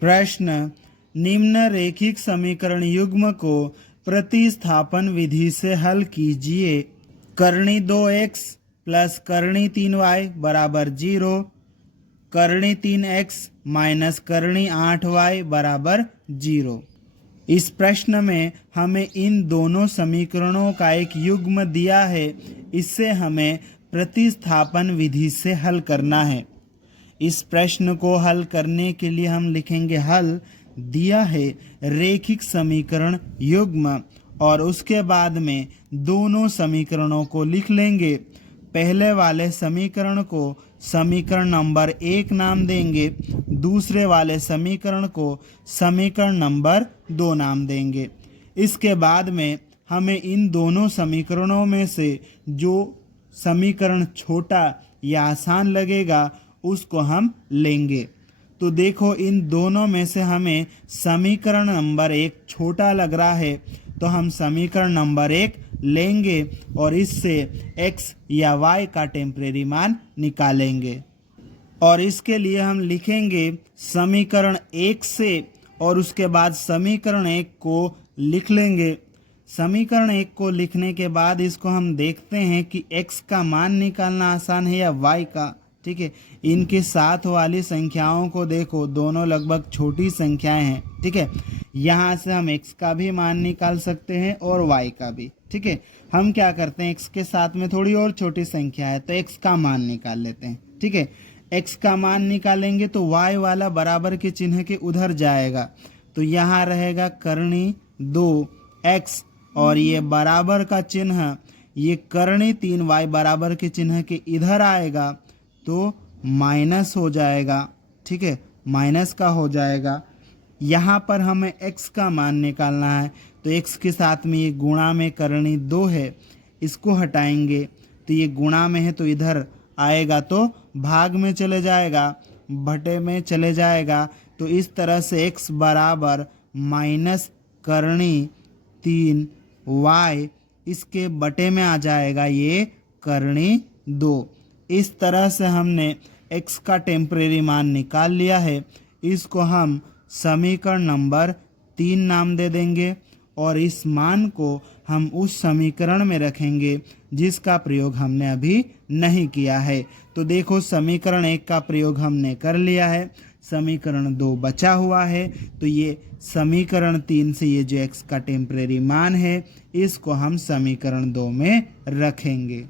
प्रश्न, निम्न रेखिक समीकरण युग्म को प्रतिस्थापन विधि से हल कीजिए। करणी 2x प्लस करणी 3y बराबर 0, करणी 3x माइनस करणी 8y बराबर 0। इस प्रश्न में हमें इन दोनों समीकरणों का एक युग्म दिया है, इससे हमें प्रतिस्थापन विधि से हल करना है। इस प्रश्न को हल करने के लिए हम लिखेंगे हल दिया है रेखिक समीकरण युग्म, और उसके बाद में दोनों समीकरणों को लिख लेंगे। पहले वाले समीकरण को समीकरण नंबर 1 नाम देंगे, दूसरे वाले समीकरण को समीकरण नंबर 2 नाम देंगे। इसके बाद में हमें इन दोनों समीकरणों में से जो समीकरण छोटा या आसान लगेगा उसको हम लेंगे। तो देखो, इन दोनों में से हमें समीकरण नंबर 1 छोटा लग रहा है, तो हम समीकरण नंबर 1 लेंगे और इससे x या y का टेम्परेरी मान निकालेंगे। और इसके लिए हम लिखेंगे समीकरण 1 से और उसके बाद समीकरण 1 को लिख लेंगे। समीकरण 1 को लिखने के बाद इसको हम देखते हैं कि x का मान निकालना आसान है या y का। ठीक है, इनके साथ वाली संख्याओं को देखो, दोनों लगभग छोटी संख्याएं हैं। ठीक है, यहाँ से हम x का भी मान निकाल सकते हैं और y का भी। ठीक है, हम क्या करते हैं, x के साथ में थोड़ी और छोटी संख्या है तो x का मान निकाल लेते हैं। ठीक है, x का मान निकालेंगे तो y वाला बराबर के चिन्ह के उधर जाएगा, तो यहाँ रहेगा करणी 2x और ये बराबर का चिन्ह, ये करणी 3y बराबर के चिन्ह के इधर आएगा तो माइनस हो जाएगा। ठीक है, माइनस का हो जाएगा। यहाँ पर हमें x का मान निकालना है, तो x के साथ में ये गुणा में करणी 2 है, इसको हटाएंगे तो ये गुणा में है तो इधर आएगा तो भाग में चले जाएगा, बटे में चले जाएगा। तो इस तरह से x बराबर माइनस करणी 3y इसके बटे में आ जाएगा ये करणी 2। इस तरह से हमने x का टेम्परेरी मान निकाल लिया है। इसको हम समीकरण नंबर 3 नाम दे देंगे और इस मान को हम उस समीकरण में रखेंगे जिसका प्रयोग हमने अभी नहीं किया है। तो देखो, समीकरण 1 का प्रयोग हमने कर लिया है, समीकरण 2 बचा हुआ है, तो ये समीकरण 3 से ये जो x का टेम्परेरी मान है इसको हम समीकरण 2 में रखेंगे।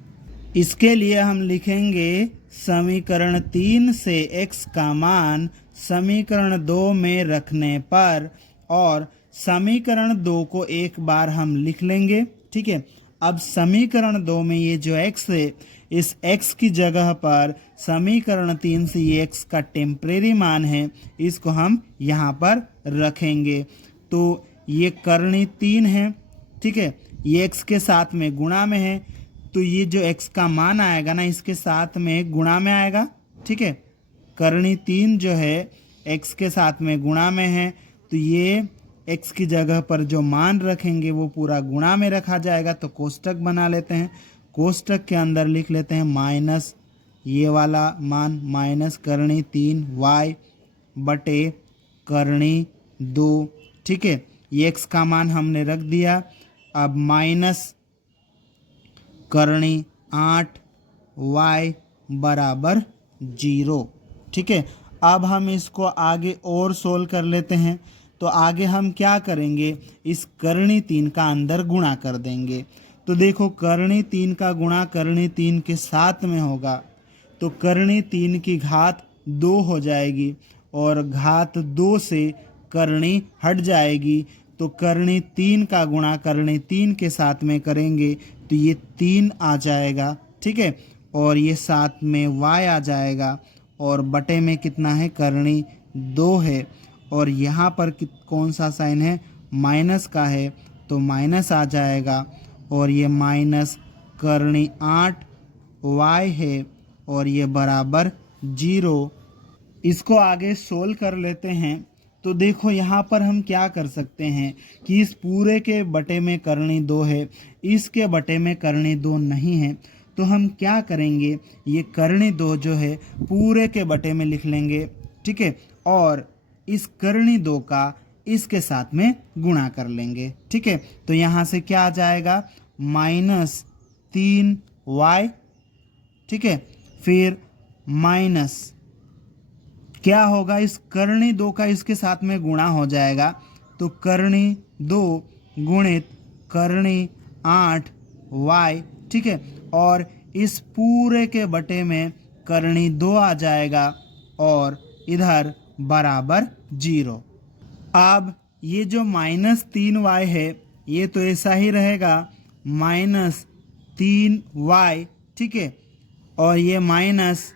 इसके लिए हम लिखेंगे समीकरण 3 से x का मान समीकरण 2 में रखने पर, और समीकरण 2 को एक बार हम लिख लेंगे। ठीक है, अब समीकरण 2 में ये जो x है, इस x की जगह पर समीकरण 3 से ये x का टेम्परेरी मान है, इसको हम यहाँ पर रखेंगे। तो ये करणी 3 है। ठीक है, ये x के साथ में गुणा में है, तो ये जो x का मान आएगा ना, इसके साथ में गुणा में आएगा। ठीक है, करणी 3 जो है x के साथ में गुणा में है, तो ये x की जगह पर जो मान रखेंगे वो पूरा गुणा में रखा जाएगा। तो कोष्टक बना लेते हैं, कोष्टक के अंदर लिख लेते हैं माइनस ये वाला मान, माइनस करणी 3y बटे करणी 2। ठीक है, ये x का मान हमने रख दिया। अब माइनस करणी 8y बराबर 0। ठीक है, अब हम इसको आगे और सोल्व कर लेते हैं। तो आगे हम क्या करेंगे, इस करणी 3 का अंदर गुणा कर देंगे। तो देखो, करणी 3 का गुणा करणी 3 के साथ में होगा, तो करणी 3 की घात 2 हो जाएगी और घात 2 से करणी हट जाएगी। तो करणी 3 का गुणा करणी 3 के साथ में करेंगे तो ये 3 आ जाएगा। ठीक है, और ये साथ में y आ जाएगा और बटे में कितना है, करणी 2 है, और यहाँ पर कौन सा साइन है, माइनस का है, तो माइनस आ जाएगा और ये माइनस करणी 8y है और ये बराबर 0। इसको आगे सोल्व कर लेते हैं। तो देखो, यहाँ पर हम क्या कर सकते हैं कि इस पूरे के बटे में करणी 2 है, इसके बटे में करणी 2 नहीं है, तो हम क्या करेंगे, ये करणी 2 जो है पूरे के बटे में लिख लेंगे। ठीक है, और इस करणी 2 का इसके साथ में गुणा कर लेंगे। ठीक है, तो यहाँ से क्या आ जाएगा -3y। ठीक है, फिर माइनस क्या होगा, इस करणी 2 का इसके साथ में गुणा हो जाएगा, तो करणी 2 गुणित करणी 8y। ठीक है, और इस पूरे के बटे में करणी 2 आ जाएगा और इधर बराबर 0। अब ये जो -3y है ये तो ऐसा ही रहेगा -3y। ठीक है, और ये माइनस,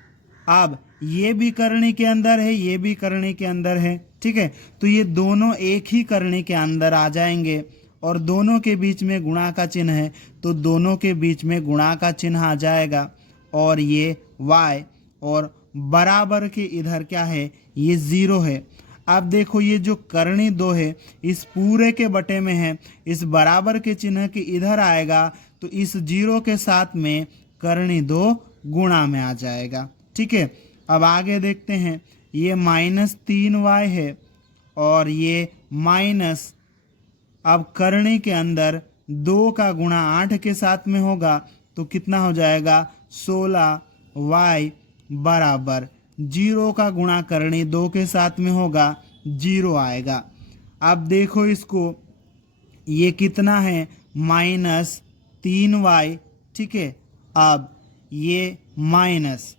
अब ये भी करणी के अंदर है, ये भी करणी के अंदर है। ठीक है, तो ये दोनों एक ही करणी के अंदर आ जाएंगे और दोनों के बीच में गुणा का चिन्ह है, तो दोनों के बीच में गुणा का चिन्ह आ जाएगा और ये y, और बराबर के इधर क्या है, ये 0 है। अब देखो ये जो करणी 2 है इस पूरे के बटे में है, इस बराबर के चिन्ह के इधर आएगा, तो इस 0 के साथ में करणी 2 गुणा में आ जाएगा। ठीक है, अब आगे देखते हैं, ये -3y है और ये माइनस, अब करणी के अंदर 2 का गुणा 8 के साथ में होगा, तो कितना हो जाएगा 16y बराबर 0 का गुणा करणी 2 के साथ में होगा 0 आएगा। अब देखो इसको, ये कितना है -3y। ठीक है, अब ये माइनस,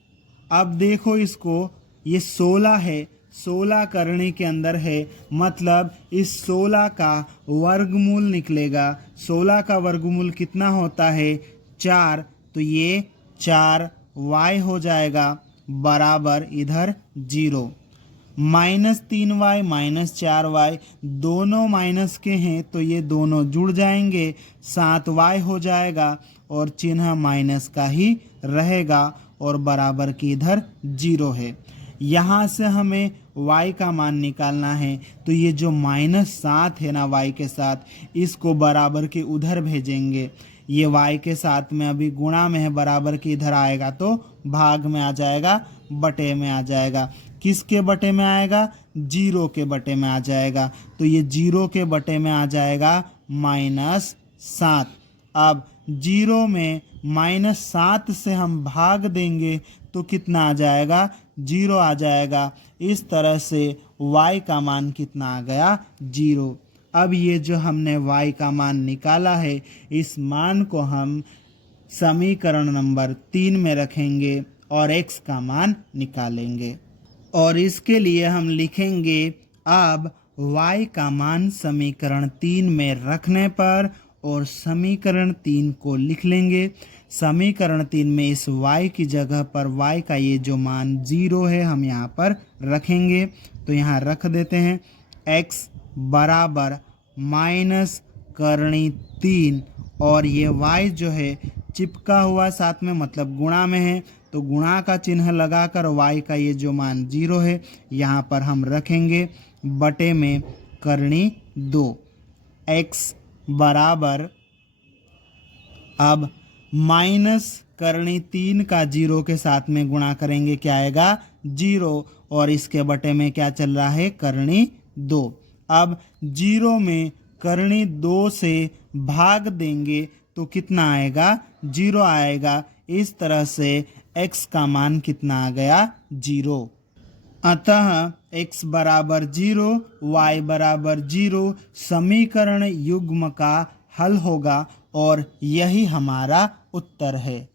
अब देखो इसको, ये 16 है, 16 करणी के अंदर है, मतलब इस 16 का वर्गमूल निकलेगा। 16 का वर्गमूल कितना होता है 4, तो ये 4y हो जाएगा बराबर इधर 0। -3y -4y दोनों माइनस के हैं, तो ये दोनों जुड़ जाएंगे, 7y हो जाएगा और चिन्ह माइनस का ही रहेगा और बराबर की इधर 0 है। यहाँ से हमें y का मान निकालना है, तो ये जो -7 है ना y के साथ, इसको बराबर के उधर भेजेंगे। ये y के साथ में अभी गुणा में है, बराबर के इधर आएगा तो भाग में आ जाएगा, बटे में आ जाएगा। किसके बटे में आएगा, 0 के बटे में आ जाएगा, तो ये 0 के बटे में आ जाएगा -7। अब 0 में -7 से हम भाग देंगे तो कितना आ जाएगा, 0 आ जाएगा। इस तरह से y का मान कितना आ गया, 0। अब ये जो हमने y का मान निकाला है, इस मान को हम समीकरण नंबर 3 में रखेंगे और x का मान निकालेंगे, और इसके लिए हम लिखेंगे, अब y का मान समीकरण 3 में रखने पर और समीकरण 3 को लिख लेंगे। समीकरण 3 में इस y की जगह पर y का ये जो मान 0 है हम यहाँ पर रखेंगे, तो यहाँ रख देते हैं x बराबर माइनस करणी 3, और ये y जो है चिपका हुआ साथ में, मतलब गुणा में है, तो गुणा का चिन्ह लगाकर y का ये जो मान 0 है यहाँ पर हम रखेंगे, बटे में करणी 2। x बराबर, अब माइनस करणी 3 का 0 के साथ में गुणा करेंगे, क्या आएगा 0, और इसके बटे में क्या चल रहा है, करणी 2। अब 0 में करणी 2 से भाग देंगे तो कितना आएगा, 0 आएगा। इस तरह से x का मान कितना आ गया, 0। अतः x बराबर 0, y बराबर 0 समीकरण युग्म का हल होगा और यही हमारा उत्तर है।